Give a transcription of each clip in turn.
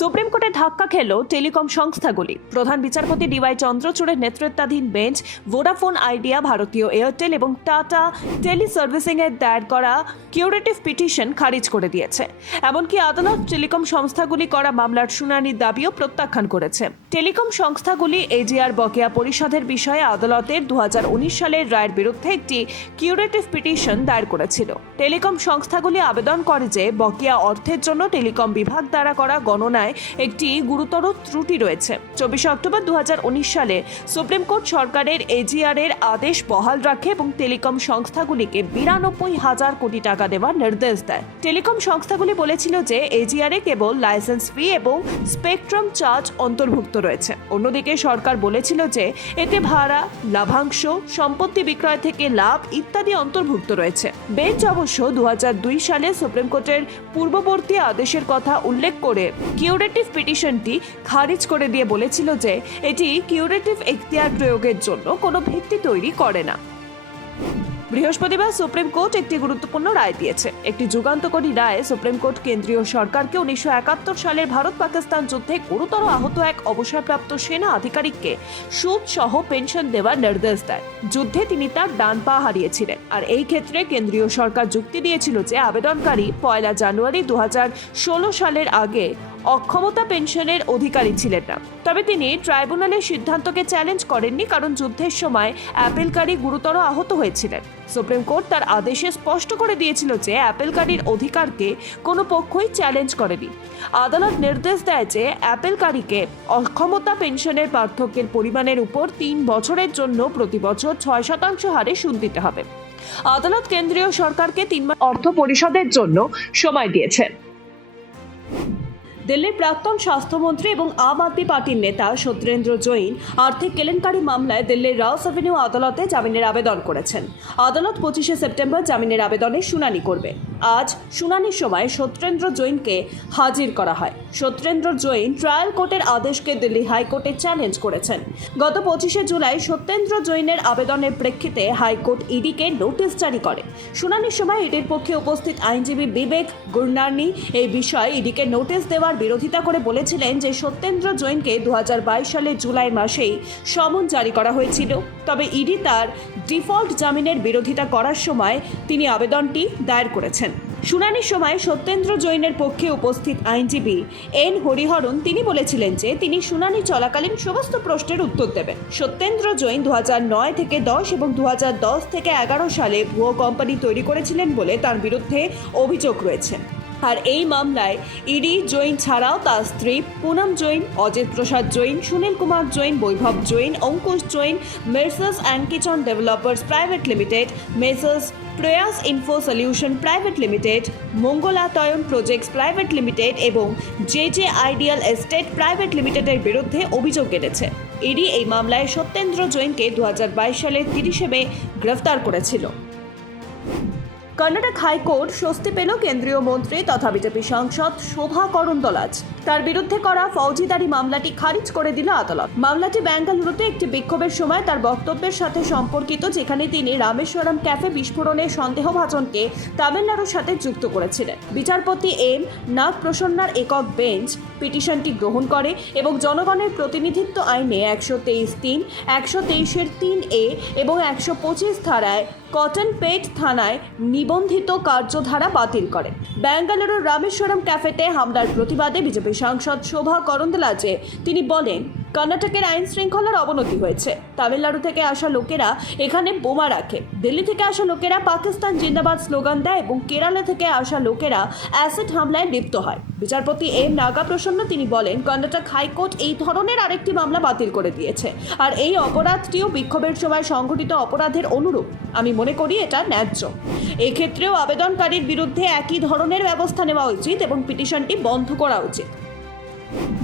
Supreme কোর্টে ধাক্কা খেল টেলিকম সংস্থাগুলি। প্রধান বিচারপতি ডিওয়াই চন্দ্রচূড়ের নেতৃত্বাধীন বেঞ্চ, ভোডাফোন আইডিয়া, ভারতীয় এয়ারটেল এবং টাটা টেলি সার্ভিসিং এর দায়ের করা কিউরেটিভ পিটিশন খারিজ করে দিয়েছে। এমনকি আদালত টেলিকম সংস্থাগুলি করা মামলার শুনানির দাবিও প্রত্যাখ্যান করেছে। টেলিকম সংস্থাগুলি এজিআর বকেয়া পরিষদের বিষয়ে আদালতের দু হাজার উনিশ সালের রায়ের বিরুদ্ধে একটি কিউরেটিভ পিটিশন দায়ের করেছিল। টেলিকম সংস্থাগুলি আবেদন করে যে বকেয়া অর্থের জন্য টেলিকম বিভাগ দ্বারা করা গণনায় একটি গুরুতর ত্রুটি রয়েছে। চব্বিশে অক্টোবর দু সালে সুপ্রিম কোর্ট সরকারের এজিআর এর আদেশ বহাল রাখে এবং টেলিকম সংস্থাগুলিকে বিরানব্বই হাজার কোটি টাকা দেওয়ার নির্দেশ দেয়। টেলিকম সংস্থাগুলি বলেছিল যে এজিআর কেবল লাইসেন্স ফি এবং স্পেকট্রাম চার্জ অন্তর্ভুক্ত রয়েছে। অন্যদিকে সরকার বলেছিল যে এতে ভাড়া, লাভাংশ, সম্পত্তি বিক্রয় থেকে লাভ ইত্যাদি অন্তর্ভুক্ত রয়েছে। বেঞ্চ অবশ্য দু হাজার দুই সালে সুপ্রিম কোর্টের পূর্ববর্তী আদেশের কথা উল্লেখ করে কিউরেটিভ পিটিশনটি খারিজ করে দিয়ে বলেছিল যে এটি কিউরেটিভ এখতিয়ার প্রয়োগের জন্য কোনো ভিত্তি তৈরি করে না। বৃহস্পতিবার সুপ্রিম কোর্ট একটি গুরুত্বপূর্ণ রায় দিয়েছে। একটি যুগান্তকারী রায়ে সুপ্রিম কোর্ট কেন্দ্রীয় সরকারকে উনিশশো একাত্তর সালের ভারত পাকিস্তান যুদ্ধে গুরুতর আহত এক অবসরপ্রাপ্ত সেনা আধিকারিককে সুদ সহ পেনশন দেওয়ার নির্দেশ দেয়। যুদ্ধে তিনি তার ডান পা হারিয়েছিলেন। আর এই ক্ষেত্রে কেন্দ্রীয় সরকার যুক্তি দিয়েছিল যে আবেদনকারী পয়লা জানুয়ারি দু হাজার ষোলো সালের আগে অক্ষমতা পেনশনের অধিকারী ছিলেন না। তবে তিনি ট্রাইব্যুনালের সিদ্ধান্তকে চ্যালেঞ্জ করেননি, কারণ যুদ্ধের সময় অ্যাপেলকারী গুরুতর আহত হয়েছিলেন। সুপ্রিম কোর্ট তার আদেশে স্পষ্ট করে দিয়েছিল যে অ্যাপেলকারীর অধিকারকে কোনো পক্ষই চ্যালেঞ্জ করেনি। আদালত নির্দেশ দেয় যে অ্যাপেলকারীকে অক্ষমতা পেনশনের পার্থক্যের পরিমাণের উপর তিন বছরের জন্য প্রতি বছর ছয় শতাংশ হারে সুদ দিতে হবে। আদালত কেন্দ্রীয় সরকারকে তিন মাস অর্থ পরিশোধের জন্য সময় দিয়েছে। দিল্লির প্রাক্তন স্বাস্থ্যমন্ত্রী এবং আম আদমি পার্টির নেতা সত্যেন্দ্র জৈন আর্থিক কেলেঙ্কারি মামলায় দিল্লির রাউস অ্যাভিনিউ আদালতে জামিনের আবেদন করেছেন। আদালত পঁচিশে সেপ্টেম্বর জামিনের আবেদনের শুনানি করবে। আজ শুনানির সময় সত্যেন্দ্র জৈনকে হাজির করা হয়। সত্যেন্দ্র জৈন ট্রায়াল কোর্টের আদেশকে দিল্লি হাইকোর্টে চ্যালেঞ্জ করেছেন। গত পঁচিশে জুলাই সত্যেন্দ্র জৈনের আবেদনের প্রেক্ষিতে হাইকোর্ট ইডিকে নোটিশ জারি করে। শুনানির সময় ইডির পক্ষে উপস্থিত আইনজীবী বিবেক গুরনার্নি এই বিষয়ে ইডিকে নোটিশ দেওয়ার বিরোধিতা করে বলেছিলেন যে সত্যেন্দ্র জৈনকে দু হাজার বাইশ সালের জুলাই মাসেই সমন জারি করা হয়েছিল। তবে ইডি তার ডিফল্ট জামিনের বিরোধিতা করার সময় তিনি আবেদনটি দায়ের করেছেন। শুনানির সময় সত্যেন্দ্র জৈনের পক্ষে উপস্থিত আইনজীবী এন হরিহরণ তিনি বলেছিলেন যে তিনি শুনানি চলাকালীন সমস্ত প্রশ্নের উত্তর দেবেন। সত্যেন্দ্র জৈন দু নয় থেকে দশ এবং দু দশ থেকে এগারো সালে ভুয়ো কোম্পানি তৈরি করেছিলেন বলে তার বিরুদ্ধে অভিযোগ রয়েছে। আর এই মামলায় ইডি, জৈন ছাড়াও তার স্ত্রী Punam Jain, Ajit Prasad Jain, Sunil Kumar Jain, Vaibhav Jain, Ankush Jain messrs and kitchen developers private limited messrs Prayas info solution private limited Mangalatayan projects private limited এবং J J ideal estate private লিমিটেডের বিরুদ্ধে অভিযোগ এনেছে ED এই মামলায় সত্যেন্দ্র জৈনকে দু হাজার বাইশ সালের তিরিশে মে গ্রেফতার করেছিল। কর্ণাটক হাইকোর্ট স্বস্তি পেল কেন্দ্রীয় মন্ত্রী তথা বিজেপি সাংসদ শোভা করন্দলাজ তার বিরুদ্ধে করা ফৌজিদারি মামলাটি খারিজ করে দিল আদালত। মামলাটি বেঙ্গালুরুতে একটি বিক্ষোভের সময় তার বক্তব্যের সাথে সম্পর্কিত, যেখানে তিনি রামেশ্বরম ক্যাফে বিস্ফোরণের সন্দেহভাজনকে তামিলনাড়ুর সাথে যুক্ত করেছিলেন। বিচারপতি এম নাগ প্রসন্নার একক বেঞ্চ পিটিশনটি গ্রহণ করে এবং জনগণের প্রতিনিধিত্ব আইনে একশো তেইশ তিন, একশো তেইশের তিন এ এবং একশো পঁচিশ ধারায় কটনপেট থানায় নিবন্ধিত কার্যধারা বাতিল করে বেঙ্গালুরুর রামেশ্বরম ক্যাফেতে হামলার প্রতিবাদে বিজেপি সাংসদ শোভা করন্দলাজে তিনি বলেন কর্ণাটকের আইন শৃঙ্খলার অবনতি হয়েছে। তামিলনাড়ু থেকে আসা লোকেরা এখানে বোমা রাখে। দিল্লি থেকে আসা লোকেরা পাকিস্তান জিন্দাবাদ স্লোগান দেয় এবং কেরালা থেকে আসা লোকেরা অ্যাসিড হামলায় লিপ্ত হয়। বিচারপতি এম নাগা প্রসন্ন তিনি বলেন, কর্ণাটক হাইকোর্ট এই ধরনের আরেকটি মামলা বাতিল করে দিয়েছে। আর এই অপরাধটিও বিক্ষোভের সময় সংঘটিত অপরাধের অনুরূপ। আমি মনে করি এটা ন্যায্য। এক্ষেত্রেও আবেদনকারীর বিরুদ্ধে একই ধরনের ব্যবস্থা নেওয়া উচিত এবং পিটিশনটি বন্ধ করা উচিত।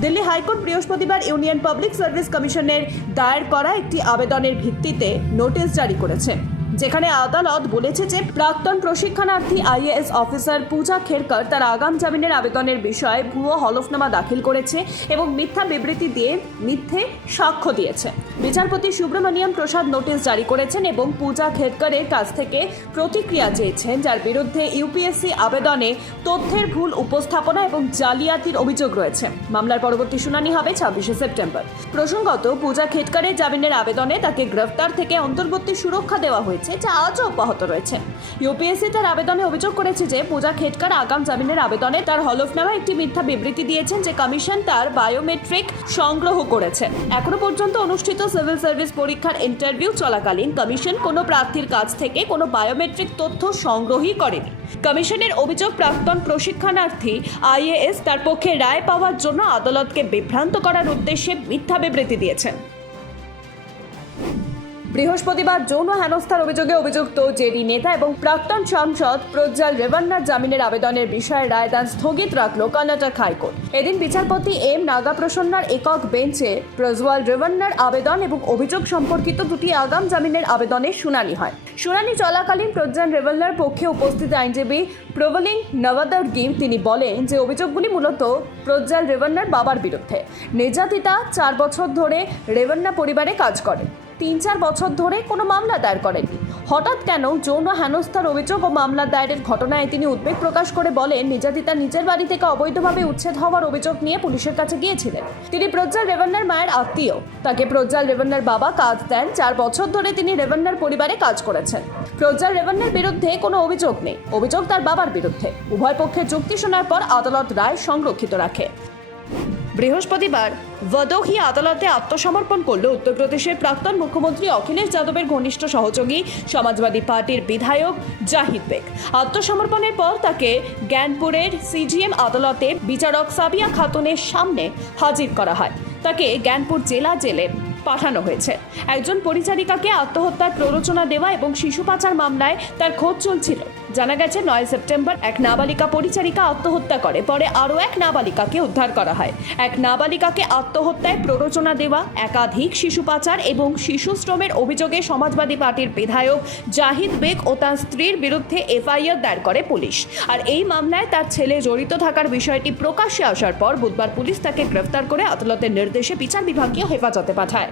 দিল্লি হাইকোর্ট বৃহস্পতিবার ইউনিয়ন পাবলিক সার্ভিস কমিশনের দায়ের করা একটি আবেদনের ভিত্তিতে নোটিশ জারি করেছে। যেখানে আদালত বলেছে যে প্রাক্তন প্রশিক্ষণার্থী আইএএস অফিসার পূজা খেরকর তার আগাম জামিনের আবেদনের বিষয়ে ভুয়ো হলফনামা দাখিল করেছে এবং মিথ্যা বিবৃতি দিয়ে মিথ্যে সাক্ষ্য দিয়েছে। বিচারপতি সুব্রমণিয়াম প্রসাদ নোটিশ জারি করেছেন এবং পূজা খেরকরের কাছ থেকে প্রতিক্রিয়া চেয়েছেন, যার বিরুদ্ধে ইউপিএসসি আবেদনে তথ্যের ভুল উপস্থাপনা এবং জালিয়াতির অভিযোগ রয়েছে। মামলার পরবর্তী শুনানি হবে ছাব্বিশে সেপ্টেম্বর। প্রসঙ্গত, পূজা খেটকারের জামিনের আবেদনে তাকে গ্রেফতার থেকে অন্তর্বর্তী সুরক্ষা দেওয়া হয়েছে। যা আজও অব্যাহত রয়েছে। ইউপিএসসি তার আবেদনে অভিযোগ করেছে যে পূজা খেটকার আগাম জামিনের আবেদনে তার হলফনামা একটি মিথ্যা বিবৃতি দিয়েছেন যে কমিশন তার বায়োমেট্রিক সংগ্রহ করেছে। এখনও পর্যন্ত অনুষ্ঠিত সিভিল সার্ভিস পরীক্ষার ইন্টারভিউ চলাকালীন কমিশন কোনো প্রার্থীর কাছ থেকে কোনো বায়োমেট্রিক তথ্য সংগ্রহই করেনি। কমিশনের অভিযোগ প্রাক্তন প্রশিক্ষণার্থী আইএএস তার পক্ষে রায় পাওয়ার জন্য আদালতকে বিভ্রান্ত করার উদ্দেশ্যে মিথ্যা বিবৃতি দিয়েছেন বৃহস্পতিবার যৌন হেনস্থার অভিযোগে অভিযুক্ত জেডি নেতা এবং প্রাক্তন সাংসদ প্রজ্জ্বল রেভান্নার জামিনের আবেদনের বিষয়ে রায়দান স্থগিত রাখল কর্ণাটক হাইকোর্ট। এদিন বিচারপতি এম নাগাপ্রসন্নার একক বেঞ্চে প্রজ্জ্বল রেভান্নার আবেদন এবং অভিযোগ সম্পর্কিত দুটি আগাম জামিনের আবেদনের শুনানি হয়। শুনানি চলাকালীন প্রজ্জ্বল রেভান্নার পক্ষে উপস্থিত আইনজীবী প্রবলিং নওয়াদর্গিম তিনি বলেন যে অভিযোগগুলি মূলত প্রজ্জ্বল রেভান্নার বাবার বিরুদ্ধে। নির্যাতিতা চার বছর ধরে রেভান্না পরিবারে কাজ করেন। তিন চার বছর ধরে কোনো মামলা দায়ের করেননি। হঠাৎ কেন যৌন হেনস্থার অভিযোগ ও মামলা দায়েরের ঘটনায় তিনি উদ্বেগ প্রকাশ করে বলেন নির্যাতিতা নিজের বাড়ি থেকে অবৈধভাবে উচ্ছেদ হওয়ার অভিযোগ নিয়ে পুলিশের কাছে গিয়েছিলেন। তিনি প্রজ্জ্বল রেভান্নার মায়ের আত্মীয়। তাকে প্রজ্জ্বল রেভান্নার বাবা কাজ দেন। চার বছর ধরে তিনি রেভান্নার পরিবারে কাজ করেছেন। প্রজ্জ্বল রেভান্নার বিরুদ্ধে কোনো অভিযোগ নেই। অভিযোগ তার বাবার বিরুদ্ধে। উভয় পক্ষের যুক্তি শোনার পর আদালত রায় সংরক্ষিত রাখে। বৃহস্পতিবার ভদোহি আদালতে আত্মসমর্পণ করল উত্তরপ্রদেশের প্রাক্তন মুখ্যমন্ত্রী অখিলেশ যাদবের ঘনিষ্ঠ সহযোগী সমাজবাদী পার্টির বিধায়ক জাহিদ বেগ। আত্মসমর্পণের পর তাকে জ্ঞানপুরের সিজিএম আদালতে বিচারক সাবিয়া খাতুনের সামনে হাজির করা হয়। তাকে জ্ঞানপুর জেলা জেলে পাঠানো হয়েছে। একজন পরিচারিকাকে আত্মহত্যার প্ররোচনা দেওয়া এবং শিশু পাচার মামলায় তার খোঁজ চলছিল। জানা গেছে, নয় সেপ্টেম্বর এক নাবালিকা পরিচারিকা আত্মহত্যা করে। পরে আরও এক নাবালিকাকে উদ্ধার করা হয়। এক নাবালিকাকে আত্মহত্যায় প্ররোচনা দেওয়া, একাধিক শিশু পাচার এবং শিশু শ্রমের অভিযোগে সমাজবাদী পার্টির বিধায়ক জাহিদ বেগ ও তার স্ত্রীর বিরুদ্ধে এফআইআর দায়ের করে পুলিশ। আর এই মামলায় তার ছেলে জড়িত থাকার বিষয়টি প্রকাশ্যে আসার পর বুধবার পুলিশ তাকে গ্রেফতার করে আদালতের নির্দেশে বিচার বিভাগীয় হেফাজতে পাঠায়।